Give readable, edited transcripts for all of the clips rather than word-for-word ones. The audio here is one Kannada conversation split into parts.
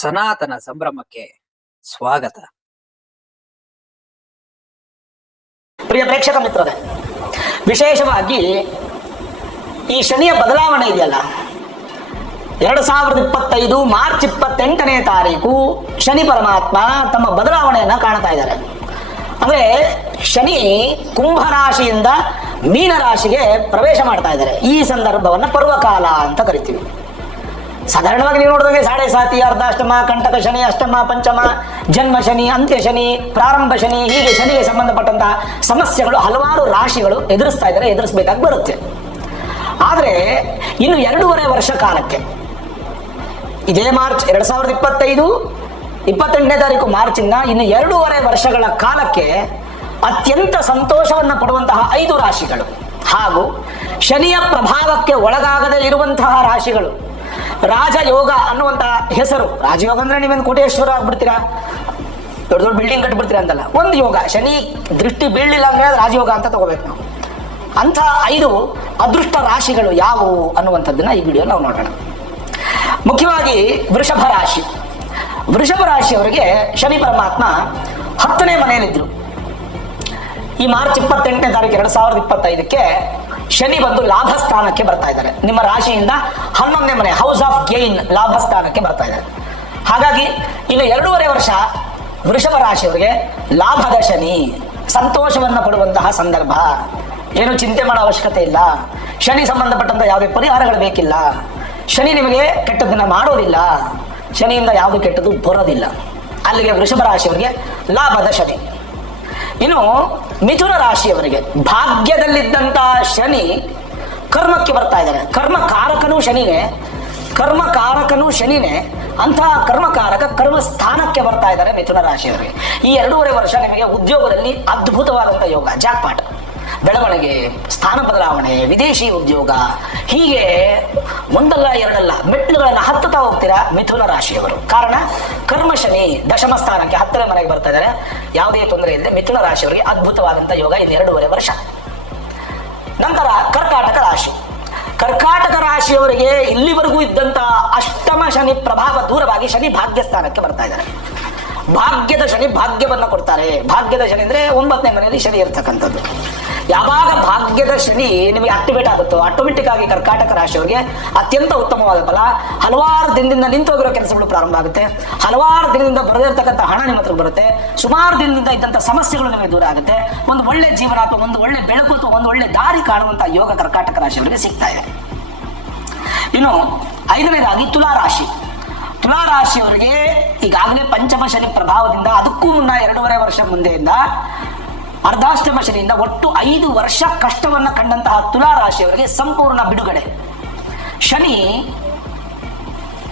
ಸನಾತನ ಸಂಭ್ರಮಕ್ಕೆ ಸ್ವಾಗತ. ಪ್ರಿಯ ಪ್ರೇಕ್ಷಕ ಮಿತ್ರರೇ, ವಿಶೇಷವಾಗಿ ಈ ಶನಿಯ ಬದಲಾವಣೆ ಇದೆಯಲ್ಲ, 2025 ಮಾರ್ಚ್ 28ನೇ ತಾರೀಕು ಶನಿ ಪರಮಾತ್ಮ ತಮ್ಮ ಬದಲಾವಣೆಯನ್ನ ಕಾಣ್ತಾ ಇದ್ದಾರೆ. ಅಂದ್ರೆ ಶನಿ ಕುಂಭ ರಾಶಿಯಿಂದ ಮೀನ ರಾಶಿಗೆ ಪ್ರವೇಶ ಮಾಡ್ತಾ ಇದ್ದಾರೆ. ಈ ಸಂದರ್ಭವನ್ನ ಪರ್ವಕಾಲ ಅಂತ ಕರಿತೀವಿ. ಸಾಧಾರಣವಾಗಿ ನೀವು ನೋಡಿದಂಗೆ ಸಾಡೆ ಸಾತಿ, ಅರ್ಧಾಷ್ಟಮ, ಕಂಟಕ ಶನಿ, ಅಷ್ಟಮ, ಪಂಚಮ, ಜನ್ಮ ಶನಿ, ಅಂತ್ಯ ಶನಿ, ಪ್ರಾರಂಭ ಶನಿ, ಹೀಗೆ ಶನಿಗೆ ಸಂಬಂಧಪಟ್ಟಂತಹ ಸಮಸ್ಯೆಗಳು ಹಲವಾರು ರಾಶಿಗಳು ಎದುರಿಸಬೇಕಾಗಿ ಬರುತ್ತೆ. ಆದರೆ ಇನ್ನು 2.5 ವರ್ಷ ಕಾಲಕ್ಕೆ, ಇದೇ ಮಾರ್ಚ್ 2025 28ನೇ ತಾರೀಕು ಮಾರ್ಚಿಂದ ಇನ್ನು 2.5 ವರ್ಷಗಳ ಕಾಲಕ್ಕೆ ಅತ್ಯಂತ ಸಂತೋಷವನ್ನ ಪಡುವಂತಹ 5 ರಾಶಿಗಳು ಹಾಗೂ ಶನಿಯ ಪ್ರಭಾವಕ್ಕೆ ಒಳಗಾಗದೇ ಇರುವಂತಹ ರಾಶಿಗಳು, ರಾಜಯೋಗ ಅನ್ನುವಂತಹ ಹೆಸರು. ರಾಜಯೋಗ ಅಂದ್ರೆ ನೀವೇನು ಕೋಟೇಶ್ವರ ಆಗ್ಬಿಡ್ತೀರಾ, ದೊಡ್ಡ ದೊಡ್ಡ ಬಿಲ್ಡಿಂಗ್ ಕಟ್ಬಿಡ್ತೀರಾ ಅಂತಲ್ಲ. ಒಂದು ಯೋಗ, ಶನಿ ದೃಷ್ಟಿ ಬೀಳಲಿಲ್ಲ ಅಂದ್ರೆ ರಾಜಯೋಗ ಅಂತ ತಗೋಬೇಕು ನಾವು. ಅಂಥ 5 ಅದೃಷ್ಟ ರಾಶಿಗಳು ಯಾವುವು ಅನ್ನುವಂಥದ್ದನ್ನ ಈ ವಿಡಿಯೋ ನಾವು ನೋಡೋಣ. ಮುಖ್ಯವಾಗಿ ವೃಷಭ ರಾಶಿ. ವೃಷಭ ರಾಶಿಯವರಿಗೆ ಶನಿ ಪರಮಾತ್ಮ 10ನೇ ಮನೆಯಲ್ಲಿದ್ರು. ಈ ಮಾರ್ಚ್ 28ನೇ ತಾರೀಕು 2025ಕ್ಕೆ ಶನಿ ಬಂದು ಲಾಭ ಸ್ಥಾನಕ್ಕೆ ಬರ್ತಾ ಇದ್ದಾರೆ. ನಿಮ್ಮ ರಾಶಿಯಿಂದ 11ನೇ ಮನೆ, ಹೌಸ್ ಆಫ್ ಗೇನ್, ಲಾಭ ಸ್ಥಾನಕ್ಕೆ ಬರ್ತಾ ಇದ್ದಾರೆ. ಹಾಗಾಗಿ ಇನ್ನು 2.5 ವರ್ಷ ವೃಷಭ ರಾಶಿಯವರಿಗೆ ಲಾಭದ ಶನಿ, ಸಂತೋಷವನ್ನ ಪಡುವಂತಹ ಸಂದರ್ಭ. ಏನು ಚಿಂತೆ ಮಾಡೋ ಅವಶ್ಯಕತೆ ಇಲ್ಲ. ಶನಿ ಸಂಬಂಧಪಟ್ಟಂತ ಯಾವುದೇ ಪರಿಹಾರಗಳು ಬೇಕಿಲ್ಲ. ಶನಿ ನಿಮಗೆ ಕೆಟ್ಟದನ್ನ ಮಾಡೋದಿಲ್ಲ. ಶನಿಯಿಂದ ಯಾವುದು ಕೆಟ್ಟದ್ದು ಬರೋದಿಲ್ಲ. ಅಲ್ಲಿಗೆ ವೃಷಭ ರಾಶಿಯವರಿಗೆ ಲಾಭದ ಶನಿ. ಇನ್ನು ಮಿಥುನ ರಾಶಿಯವರಿಗೆ ಭಾಗ್ಯದಲ್ಲಿದ್ದಂತ ಶನಿ ಕರ್ಮಕ್ಕೆ ಬರ್ತಾ ಇದ್ದಾರೆ. ಕರ್ಮಕಾರಕನೂ ಶನಿನೇ. ಅಂತಹ ಕರ್ಮಕಾರಕ ಕರ್ಮ ಸ್ಥಾನಕ್ಕೆ ಬರ್ತಾ ಇದ್ದಾರೆ ಮಿಥುನ ರಾಶಿಯವರಿಗೆ. ಈ 2.5 ವರ್ಷ ನಿಮಗೆ ಉದ್ಯೋಗದಲ್ಲಿ ಅದ್ಭುತವಾದಂಥ ಯೋಗ, ಜಾಕ್ಪಾಟ್, ಬೆಳವಣಿಗೆ, ಸ್ಥಾನ ಬದಲಾವಣೆ, ವಿದೇಶಿ ಉದ್ಯೋಗ, ಹೀಗೆ ಒಂದಲ್ಲ ಎರಡಲ್ಲ ಮೆಟ್ಲುಗಳನ್ನ ಹತ್ತುತ್ತಾ ಹೋಗ್ತೀರಾ ಮಿಥುನ ರಾಶಿಯವರು. ಕಾರಣ ಕರ್ಮ ಶನಿ ದಶಮ ಸ್ಥಾನಕ್ಕೆ 10ನೇ ಮನೆಗೆ ಬರ್ತಾ ಇದ್ದಾರೆ. ಯಾವುದೇ ತೊಂದರೆ ಇಲ್ಲದೆ ಮಿಥುನ ರಾಶಿಯವರಿಗೆ ಅದ್ಭುತವಾದಂಥ ಯೋಗ ಇನ್ನು 2.5 ವರ್ಷ. ನಂತರ ಕರ್ಕಾಟಕ ರಾಶಿ. ಕರ್ಕಾಟಕ ರಾಶಿಯವರಿಗೆ ಇಲ್ಲಿವರೆಗೂ ಇದ್ದಂತ ಅಷ್ಟಮ ಶನಿ ಪ್ರಭಾವ ದೂರವಾಗಿ ಶನಿ ಭಾಗ್ಯ ಸ್ಥಾನಕ್ಕೆ ಬರ್ತಾ ಇದ್ದಾರೆ. ಭಾಗ್ಯದ ಶನಿ ಭಾಗ್ಯವನ್ನ ಕೊಡ್ತಾರೆ. ಭಾಗ್ಯದ ಶನಿ ಅಂದ್ರೆ 9ನೇ ಮನೆಯಲ್ಲಿ ಶನಿ ಇರ್ತಕ್ಕಂಥದ್ದು. ಯಾವಾಗ ಭಾಗ್ಯದ ಶನಿ ನಿಮಗೆ ಆಕ್ಟಿವೇಟ್ ಆಗುತ್ತೋ ಆಟೋಮೆಟಿಕ್ ಆಗಿ ಕರ್ಕಾಟಕ ರಾಶಿಯವರಿಗೆ ಅತ್ಯಂತ ಉತ್ತಮವಾದ ಫಲ. ಹಲವಾರು ದಿನದಿಂದ ನಿಂತೋಗಿರೋ ಕೆಲಸಗಳು ಪ್ರಾರಂಭ ಆಗುತ್ತೆ. ಹಲವಾರು ದಿನದಿಂದ ಬರದಿರ್ತಕ್ಕಂಥ ಹಣ ನಿಮ್ಮ ಹತ್ರ ಬರುತ್ತೆ. ಸುಮಾರು ದಿನದಿಂದ ಇದ್ದಂಥ ಸಮಸ್ಯೆಗಳು ನಿಮಗೆ ದೂರ ಆಗುತ್ತೆ. ಒಂದು ಒಳ್ಳೆ ಜೀವನ ಅಥವಾ ಒಂದು ಒಳ್ಳೆ ಬೆಳಕು ಅಥವಾ ಒಂದು ಒಳ್ಳೆ ದಾರಿ ಕಾಣುವಂತಹ ಯೋಗ ಕರ್ಕಾಟಕ ರಾಶಿಯವರಿಗೆ ಸಿಗ್ತಾ ಇದೆ. ಇನ್ನು 5ನೇದಾಗಿ ತುಲಾರಾಶಿ. ತುಲಾರಾಶಿಯವರಿಗೆ ಈಗಾಗಲೇ ಪಂಚಮ ಶನಿ ಪ್ರಭಾವದಿಂದ, ಅದಕ್ಕೂ ಮುನ್ನ 2.5 ವರ್ಷ ಮುಂದೆಯಿಂದ ಅರ್ಧಾಷ್ಟಮ ಶನಿಯಿಂದ ಒಟ್ಟು 5 ವರ್ಷ ಕಷ್ಟವನ್ನ ಕಂಡಂತಹ ತುಲಾರಾಶಿಯವರಿಗೆ ಸಂಪೂರ್ಣ ಬಿಡುಗಡೆ. ಶನಿ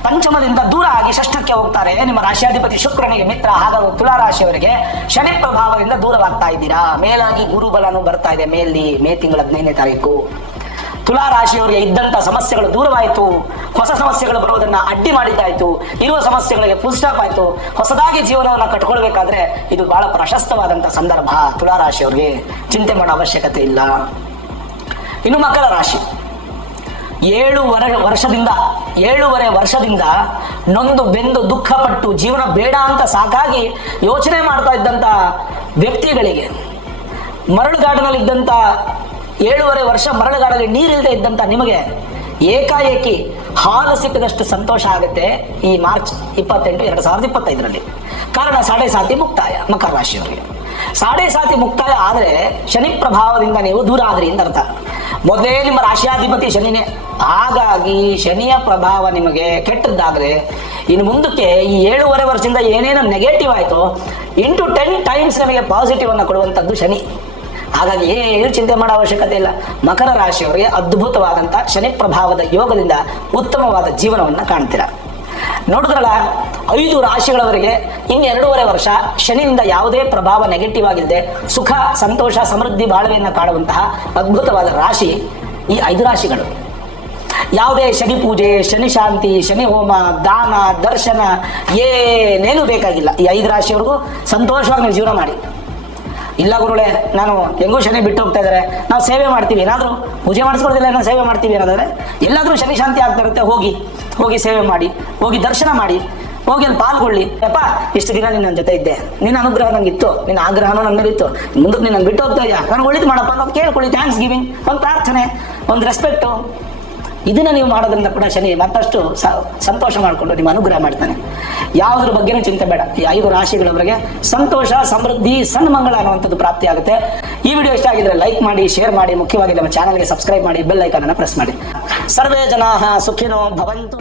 ಪಂಚಮದಿಂದ ದೂರ ಆಗಿ ಷಷ್ಠಕ್ಕೆ ಹೋಗ್ತಾರೆ. ನಿಮ್ಮ ರಾಶಿಯಾಧಿಪತಿ ಶುಕ್ರನಿಗೆ ಮಿತ್ರ. ಹಾಗಾಗಿ ತುಲಾರಾಶಿಯವರಿಗೆ ಶನಿ ಪ್ರಭಾವದಿಂದ ದೂರವಾಗ್ತಾ ಇದ್ದೀರಾ. ಮೇಲಾಗಿ ಗುರುಬಲನು ಬರ್ತಾ ಇದೆ ಮೇ ತಿಂಗಳ 15ನೇ ತಾರೀಕು. ತುಲಾರಾಶಿಯವರಿಗೆ ಇದ್ದಂತ ಸಮಸ್ಯೆಗಳು ದೂರವಾಯಿತು. ಹೊಸ ಸಮಸ್ಯೆಗಳು ಬರುವುದನ್ನ ಅಡ್ಡಿ ಮಾಡಿದ್ದಾಯ್ತು. ಇರುವ ಸಮಸ್ಯೆಗಳಿಗೆ ಫುಲ್ ಸ್ಟಾಪ್ ಆಯ್ತು. ಹೊಸದಾಗಿ ಜೀವನವನ್ನು ಕಟ್ಕೊಳ್ಬೇಕಾದ್ರೆ ಇದು ಬಹಳ ಪ್ರಶಸ್ತವಾದಂತಹ ಸಂದರ್ಭ. ತುಲಾರಾಶಿಯವರಿಗೆ ಚಿಂತೆ ಮಾಡೋ ಅವಶ್ಯಕತೆ ಇಲ್ಲ. ಇನ್ನು ಮಕರ ರಾಶಿ. 7.5 ವರ್ಷದಿಂದ ನೊಂದು ಬೆಂದು ದುಃಖಪಟ್ಟು ಜೀವನ ಬೇಡ ಅಂತ ಸಾಕಾಗಿ ಯೋಚನೆ ಮಾಡ್ತಾ ಇದ್ದಂತ ವ್ಯಕ್ತಿಗಳಿಗೆ, ಮರಳುಗಾಡಿನಲ್ಲಿದ್ದಂತ 7.5 ವರ್ಷ ಮರಳುಗಾಡಲ್ಲಿ ನೀರಿಲ್ಲದೆ ಇದ್ದಂತ ನಿಮಗೆ ಏಕಾಏಕಿ ಹಾಲು ಸಿಕ್ಕದಷ್ಟು ಸಂತೋಷ ಆಗುತ್ತೆ ಈ ಮಾರ್ಚ್ 28, 2025ರಲ್ಲಿ. ಕಾರಣ ಸಾಡೆ ಸಾತಿ ಮುಕ್ತಾಯ ಮಕರ ರಾಶಿಯವರಿಗೆ. ಸಾಡೆ ಸಾತಿ ಮುಕ್ತಾಯ ಆದ್ರೆ ಶನಿ ಪ್ರಭಾವದಿಂದ ನೀವು ದೂರ ಆದ್ರಿ ಅಂತ ಅರ್ಥ. ಮೊದಲೇ ನಿಮ್ಮ ರಾಶಿಯಾಧಿಪತಿ ಶನಿನೇ. ಹಾಗಾಗಿ ಶನಿಯ ಪ್ರಭಾವ ನಿಮಗೆ ಕೆಟ್ಟದ್ದಾದ್ರೆ ಇನ್ನು ಮುಂದಕ್ಕೆ ಈ 7.5 ವರ್ಷದಿಂದ ಏನೇನು ನೆಗೆಟಿವ್ ಆಯ್ತು ಇಂಟು 10 ಟೈಮ್ಸ್ ನಮಗೆ ಪಾಸಿಟಿವ್ ಅನ್ನ ಕೊಡುವಂಥದ್ದು ಶನಿ. ಹಾಗಾಗಿ ಏನು ಚಿಂತೆ ಮಾಡೋ ಅವಶ್ಯಕತೆ ಇಲ್ಲ. ಮಕರ ರಾಶಿಯವರಿಗೆ ಅದ್ಭುತವಾದಂಥ ಶನಿ ಪ್ರಭಾವದ ಯೋಗದಿಂದ ಉತ್ತಮವಾದ ಜೀವನವನ್ನ ಕಾಣ್ತೀರಾ. ನೋಡಿದ್ರಲ್ಲ, 5 ರಾಶಿಗಳವರೆಗೆ ಇನ್ನು 2.5 ವರ್ಷ ಶನಿಯಿಂದ ಯಾವುದೇ ಪ್ರಭಾವ ನೆಗೆಟಿವ್ ಆಗಿಲ್ಲದೆ ಸುಖ, ಸಂತೋಷ, ಸಮೃದ್ಧಿ, ಬಾಳ್ವೆಯನ್ನು ಕಾಣುವಂತಹ ಅದ್ಭುತವಾದ ರಾಶಿ ಈ 5 ರಾಶಿಗಳು. ಯಾವುದೇ ಶನಿ ಪೂಜೆ, ಶನಿ ಶಾಂತಿ, ಶನಿ ಹೋಮ, ದಾನ, ದರ್ಶನ ಏನೇನು ಬೇಕಾಗಿಲ್ಲ. ಈ 5 ರಾಶಿಯವರೆಗೂ ಸಂತೋಷವಾಗಿ ನೀವು ಜೀವನ ಮಾಡಿ. ಇಲ್ಲ ಗುರುಗಳೇ, ನಾನು ಹೆಂಗೂ ಶನಿ ಬಿಟ್ಟು ಹೋಗ್ತಾ ಇದ್ದಾರೆ, ನಾವು ಸೇವೆ ಮಾಡ್ತೀವಿ, ಏನಾದರೂ ಪೂಜೆ ಮಾಡಿಸ್ಕೊಡೋದಿಲ್ಲ, ಏನೋ ಸೇವೆ ಮಾಡ್ತೀವಿ ಏನಾದರೆ ಎಲ್ಲಾದರೂ ಶನಿ ಶಾಂತಿ ಆಗ್ತಾ ಇರುತ್ತೆ, ಹೋಗಿ ಸೇವೆ ಮಾಡಿ, ಹೋಗಿ ದರ್ಶನ ಮಾಡಿ, ಹೋಗಿ ಅಲ್ಲಿ ಪಾಲ್ಗೊಳ್ಳಿ. ಅಪ್ಪ ಇಷ್ಟು ದಿನ ನಿನ್ನ ಜೊತೆ ಇದ್ದೆ, ನಿನ್ನ ಅನುಗ್ರಹ ನಂಗಿತ್ತು, ನಿನ್ನ ಆಗ್ರಹನೂ ನನ್ನ ಮೇಲೆ ಇತ್ತು, ಮುಂದಕ್ಕೆ ನೀನು ಬಿಟ್ಟು ಹೋಗ್ತಾ ಇದೆಯಾ, ನಾನು ಒಳಿತು ಮಾಡಪ್ಪ ಅಂತ ಕೇಳ್ಕೊಳ್ಳಿ. ಥ್ಯಾಂಕ್ಸ್ ಗಿವಿಂಗ್, ಒಂದು ಪ್ರಾರ್ಥನೆ, ಒಂದು ರೆಸ್ಪೆಕ್ಟು. ಇದನ್ನ ನೀವು ಮಾಡೋದ್ರಿಂದ ಕೂಡ ಶನಿ ಮತ್ತಷ್ಟು ಸಂತೋಷ ಮಾಡಿಕೊಂಡು ನಿಮ್ಮ ಅನುಗ್ರಹ ಮಾಡ್ತಾನೆ. ಯಾವುದ್ರ ಬಗ್ಗೆನೂ ಚಿಂತೆ ಬೇಡ. ಈ 5 ರಾಶಿಗಳವರೆಗೆ ಸಂತೋಷ, ಸಮೃದ್ಧಿ, ಸನ್ಮಂಗಳ ಅನ್ನುವಂಥದ್ದು ಪ್ರಾಪ್ತಿ ಆಗುತ್ತೆ. ಈ ವಿಡಿಯೋ ಇಷ್ಟ ಆಗಿದ್ರೆ ಲೈಕ್ ಮಾಡಿ, ಶೇರ್ ಮಾಡಿ, ಮುಖ್ಯವಾಗಿ ನಮ್ಮ ಚಾನಲ್ಗೆ ಸಬ್ಸ್ಕ್ರೈಬ್ ಮಾಡಿ, ಬೆಲ್ ಐಕಾನ್ ಅನ್ನು ಪ್ರೆಸ್ ಮಾಡಿ. ಸರ್ವೇ ಜನಾಃ ಸುಖಿನೋ ಭವಂತು.